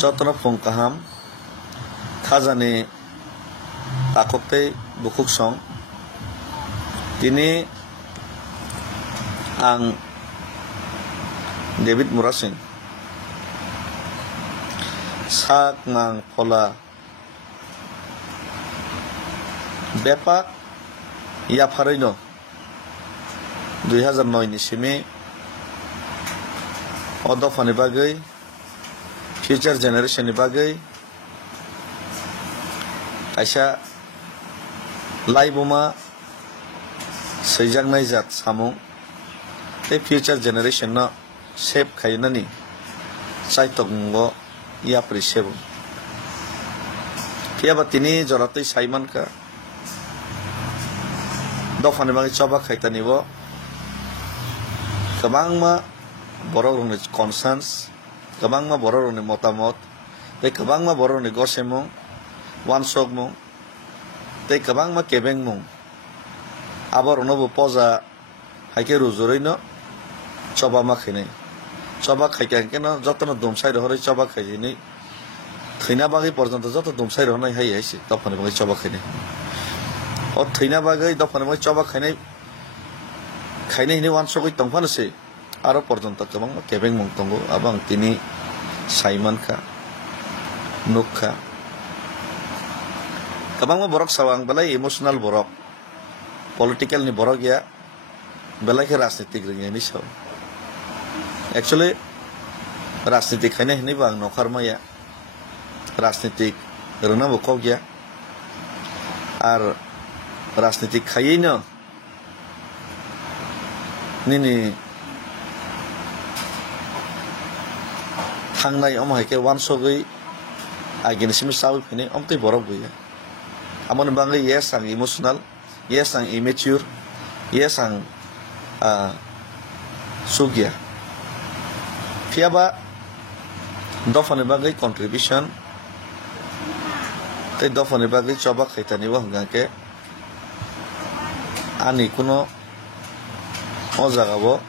যতন ফংকাহাম খাজানি তাকতে বুকুক সং তিনি আং David Murasing sak mang pola bepak ya farino 2009 ni simi odofani bagai future generation ni bagai kaisa laiboma seijaknai jat samung te future generation no shape khainani saitokmo ia prisebo tiaba tini joratoi saiman ka dofani bagi coba khaitani bo kabangma borok rongni concerns kabangma borok rongni motamot tei kabangma borok rongni gosemung wansokmung tei kabangma kebengmung abo rongno bo poja haike rujuroino coba ma khainai coba খাইকে কেন যতন দুমসাই রহরে চবা খাইনি থৈনা বাগৈ পর্যন্ত যত দুমসাই রহনাই হাই আইছে দফানে বাগৈ চবা খাইনি ও থৈনা বাগৈ দফানে বাগৈ চবা খাইনাই খাইনাই হিনি ওয়ানসকই তংফানসে আরো পর্যন্ত গোबां কেবেং মং তঙ্গো আবাং তিনি সাইমানখা নুখা गोबां বরক সাওয়াং বেলাই ইমোশনাল বরক পলিটিক্যাল নি বরক ইয়া বেলাইকে রাজনীতিক রিংনি সাও Actually, राजनीतिक खाने नहीं बांग नौकर में या राजनीतिक रना बुको गया और राजनीतिक खाई न निनी थांनाय अमाय के वन सगै आगे निसिम साउ फिने अमते बरफ गया आमन बांगै yes आं इमोशनल yes आं immature yes आं सुगिया Fiaba dofani bagai contribution tei dofani bagai coba khaitani wa hangke ani kuno o jagabo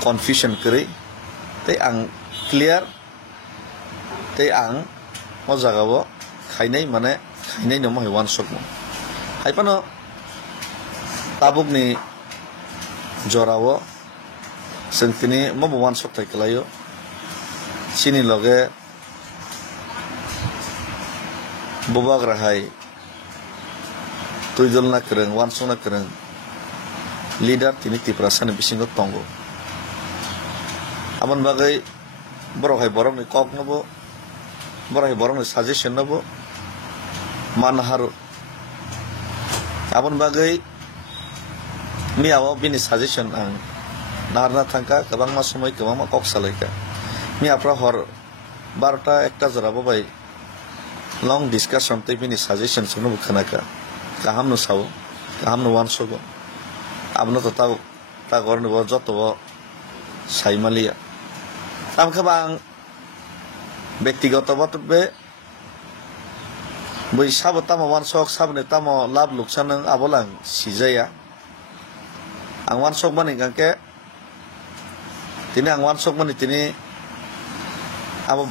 confusion kri tei ang clear tei ang o jagabo khainai mane khainai no mai wan sokmo haipano tabukni jorawo Sentini mau bawa sok tak kelayo, sini loge, boba gerahai, tujuan nak kereng, wansong nak kereng, leader tini tiprasan bising got tonggo. Aman bagai borok ni kok nabo, borok ni suggestion nabo, mana haru. Aman bagai mi awo bini suggestion ang. नारना थांका गोबां मा समय गोबां मा कक सालायका मी आपरा हर 12टा एकटा जराबो bye lung discussion तै बिनि सजेशन सुनो खनाका गाहाम न साव गाहाम न वान सगो आबनो त ता गरनो ब जतबो साइमालिया ताम खबां व्यक्तिगत बतबे बै साबो ताम वान सक साबने ताम लाभ लुकसान आबोलां सिजाया आं वान सक माने गांके Tini ang wansok man tini abo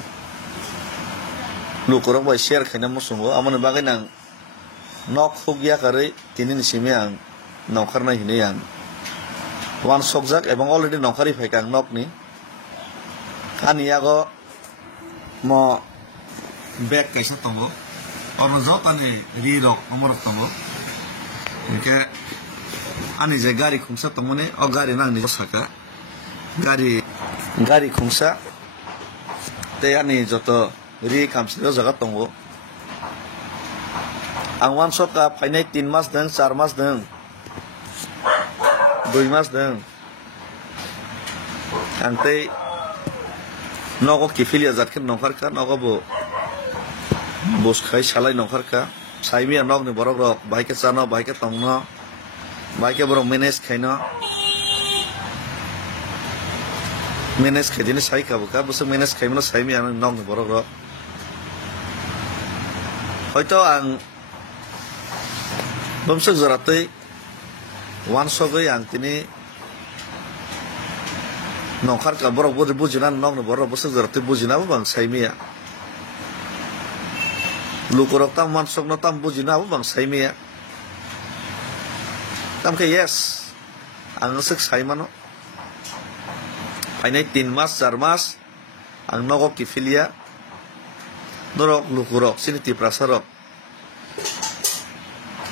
lukurok boy share khaina musungo amon bagai nang nok hugya kare tini ni simi ang nokar na hini ang wansok jak ebong already nokari phaikang nok ni ani yago mo back kaisa tongo orno jok ani ri rok umor tongo ke ani je gari khumsa tongone o gari nang ni saka Gari khungsa te ani joto ri kamsiro jaga tongo ang wan soka phainai 3 mas deng 4 mas deng 2 mas deng ante nogo kifilia zatken nokar ka nogo bo bos khai salai nokar ka saimi nok ni borok rok baike chano baike tongno baike borok manage khaino Menes khaidini sai ka buka busa menes khaimno saimi ang nong borok ro hoito ang bumsuk zaratei wan sogoi ang tini nongkar ka borok bujinan nong borok busuk zarti bujina bang saimia lukurok tam mansok no tam bujina bang saimia tam ke yes ang sek saimano painai 3 mas 4 mas ang nogok kifilia norok lukurok sini tiprasarok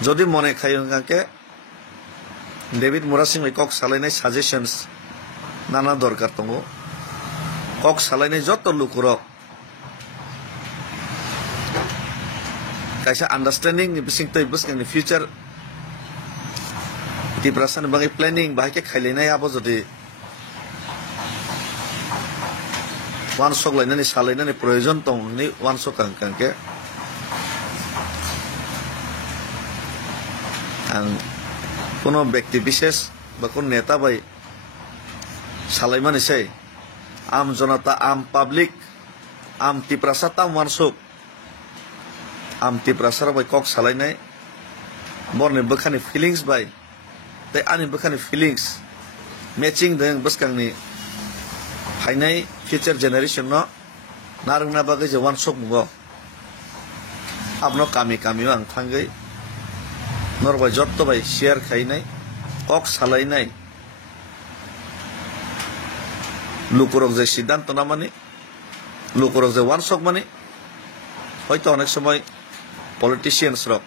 jodi mone khayong ke David Murasing kok salainai suggestions nana dorkar tongo kok salainai joto lukurok kaisa understanding ni bising toi bus in the future di prasan bangi planning bahake khailinai abo jodi wan sok lainani salainani proyojon tong ni wan sok kangke ang কোনো ব্যক্তি বিশেষ বা কোন নেতা ভাই সালাইমান এসে আম জনতা আম পাবলিক আম তিপ্রাসা তাম মানসুক আম তিপ্রাসার ভাই কক সালাইনাই বরনি বখানি ফিলিংস ভাই তাই আনি বখানি ফিলিংস ম্যাচিং দেন বসকাংনি ফাইনাই ফিউচার জেনারেশন ন নারংনা বাগै যে ওয়ানসক মুগো আপনো কামি কামিও আং থাঙ্গै নরবাই যত ভাই শেয়ার খাইনাই কক সালাইনাই লুকুরক যে সিদ্ধান্ত না মানে লুকুরক যে ওয়ানসক মানে হয়তো অনেক সময় পলিটিশিয়ানস রক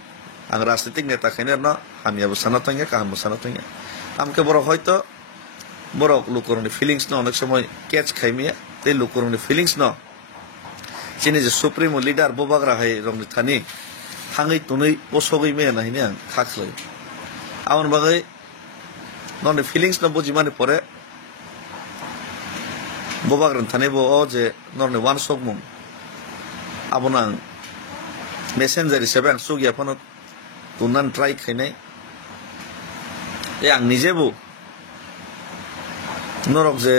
আং রাজনৈতিক নেতা খাইনার না হামিয়াবো সানা থাঙ্গে কাহামবো সানা থাঙ্গে আমকে বড় হয়তো বড় লুকুরনি ফিলিংস না অনেক সময় ক্যাচ খাইমিয়া তে লুকুরনি ফিলিংস না চিনি যে সুপ্রিমো লিডার বোবাগ্রা হাই রংনি থানি থাঙै তুनै বসগै মেয়া নাহিনি आं खाख्लै आवन बागै ननि फिलिंग्स न बुझि माने परे बोबाग्रन थाने बो ओ जे ननि वान सक मुं आबना मेसेंजर हिसाबै आं सुगिया फन तुननान ट्राई खाइनाय ए आं निजेबो नरक जे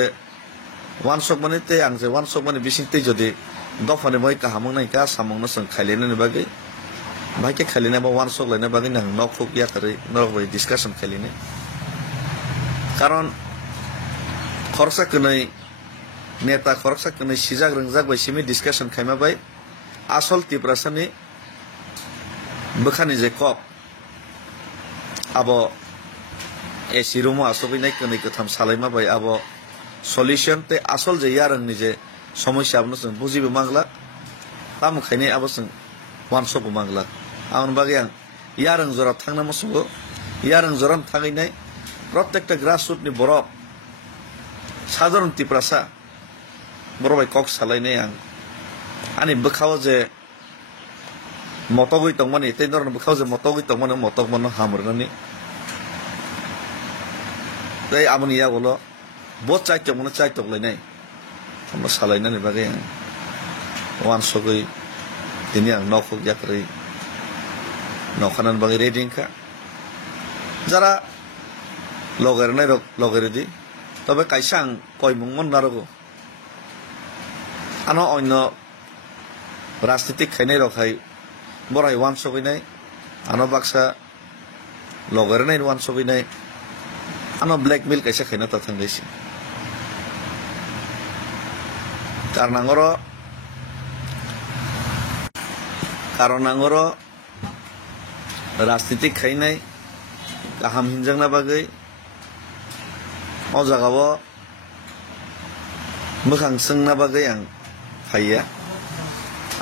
वान सक माने ते आं जे वान सक माने बिसिंते जदि दफाने मै काहामं नाय का सामंग न सं खाइलेने बागै भाइके खेलिने बा वान सक लाइने बागै नां नखुक या करे नरक बाय डिस्कशन खेलिने कारण खरसा कनै नेता खरसा कनै सिजाग रंजाग बाय सिमी डिस्कशन खाइमा बाय आसल तिप्रासानि बखानि जे कप आबो एसि रुमो आसबिनाय कनै कथाम सालाइमा बाय आबो सल्युशन ते आसल जे यारंनि जे समस्या आबनो जों बुजिबो मांगला ताम खाइने आबो जों वान सक मांगला आउन बागै आं यारं जरा थांना मसुगो यारं जरान थागैनाय प्रत्येकटा ग्रासरुटनि बरक साधारण तिप्रासा बरबाय कक सालायनाय आं आनि बोखाव जे मतगै तंमानि तै नरन बोखाव जे मतगै तंमानि मतक मनो हामरनानि तै आमनि या बोलो बत चाइतक मनो चाइतक लायनाय हम सालायनानि बागै आं वान सगै दिनै आं नखौ याक्रै नखानान बागै रेडिंखा যারা লগের নাই লগের দি তবে কাইসা আং কয়মুংমন নারগো আনো অন্য রাজনীতিক খাইনাই রখাই বড়াই ওয়ান সবিনাই আনো বাক্সা লগের নাই ওয়ান সবিনাই আনো ব্ল্যাকমেল কাইসা খাইনা তা থাঙ্গাইছি কারণ আঙর राजनीतिक खाइनाय गाहाम हिनजांना बागै अजागाव मोखां सोंना बागै आं फाइया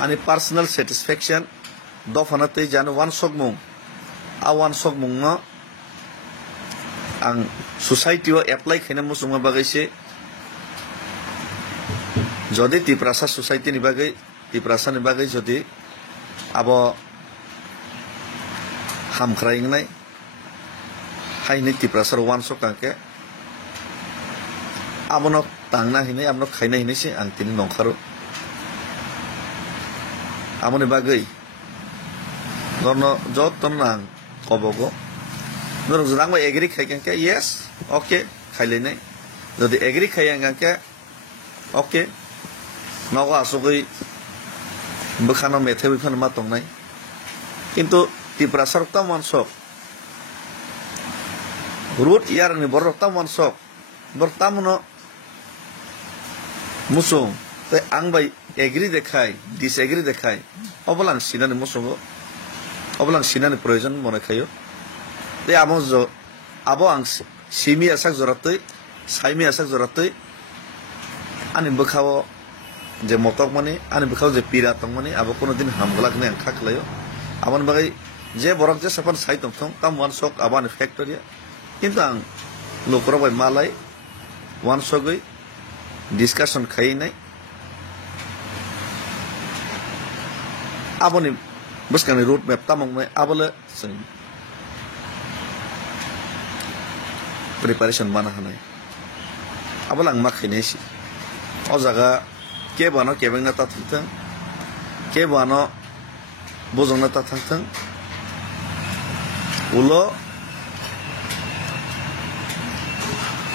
आंनि पार्सनेल सेटिसफेक्शन दफाना तै जानो वान सक मुं आ वान सक मुं न आं सोसाइटिव एप्लाइ खाइना मुसुमा बागैसे जदि तिप्रासा सोसाइटिनि बागै तिप्रासानि बागै जदि अब हामख्रायनाय हाइनि तिप्रासार वान सक कांके आबनो तांना हिनै आबनो खाइना हिनैसे आं तिनि नंखारो आमनि बागै नरनो जतन आं कबगो नर जुरांबा एग्री खाइकांके यस ओके खाइलेनाय जदि एग्री खाइयांगांके ओके नगो आसगै बोखानो मेथाइ बिफान मा तंनाय किन्तु तिप्रासार ता मानसक रूट यारनि बरता मानसक बरतामनो musung te ang bai agree dekhai disagree dekhai obolang sinani musungo obolang sinani proyojon mone khayo te abo ang simi asak joratoi saimi asak joratoi ani bkhao je motok mani ani bkhao je pira tong mani abo kono din hamgolak ne ang khaklayo abon bagai je borok je sapan sai tong tam one sok aban factory কিন্তু ang lokro bai malai one sogoi discussion khai nai aboni buskani road map tamong mai abole preparation mana hanai abolang makhinesi o jaga ke bano kebeng na ta thang ke bano bojong na ta thang ulo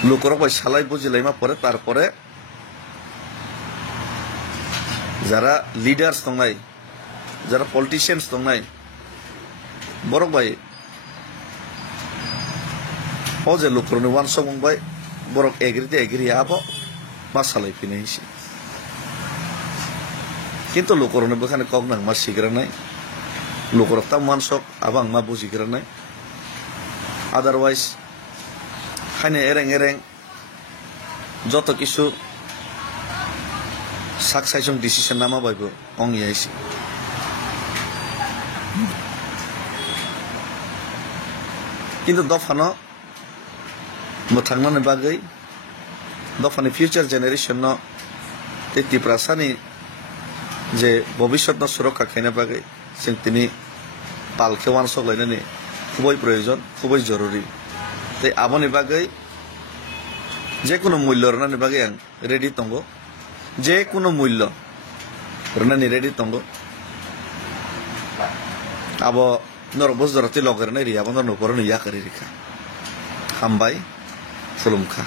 লোকরক ভাই সালাই বুঝিলাইমা পরে তারপরে যারা leaders দংনাই যারা politicians দংনাই বরক ভাই ও যে লোকরনি one সং ভাই বরক এগ্রিতে agri আবো মা সালাই ফিনাইছি কিন্তু লোকরনি বখানে কক নাং মা সিগরা নাই লোকরক তা মানসক আবাং মা বুঝিগরা নাই আদারওয়াইজ খানে এরেং যত কিছু সাকসাইসং ডিসিশন নামা বাইব অং ইয়াইছি কিন্তু দফানো মোথাংনানি বাগৈ দফানি ফিউচার জেনারেশন ন তেতি প্রাসানি যে ভবিষ্যৎ ন সুরক্ষা খাইনা বাগৈ जों তিনি পালকে ওয়ান সগলাইনানি খুবই প্রয়োজন খুবই জরুরি তাই আবনি বাগৈ যে কোনো মূল্য রনানি বাগৈ আং রেডি তঙ্গ যে কোনো মূল্য রনানি রেডি তঙ্গ আবো নর বজরতি লগরনে রিয়া বন্ধ নপরন ইয়া করি রেখা হামবাই ফুলুমখা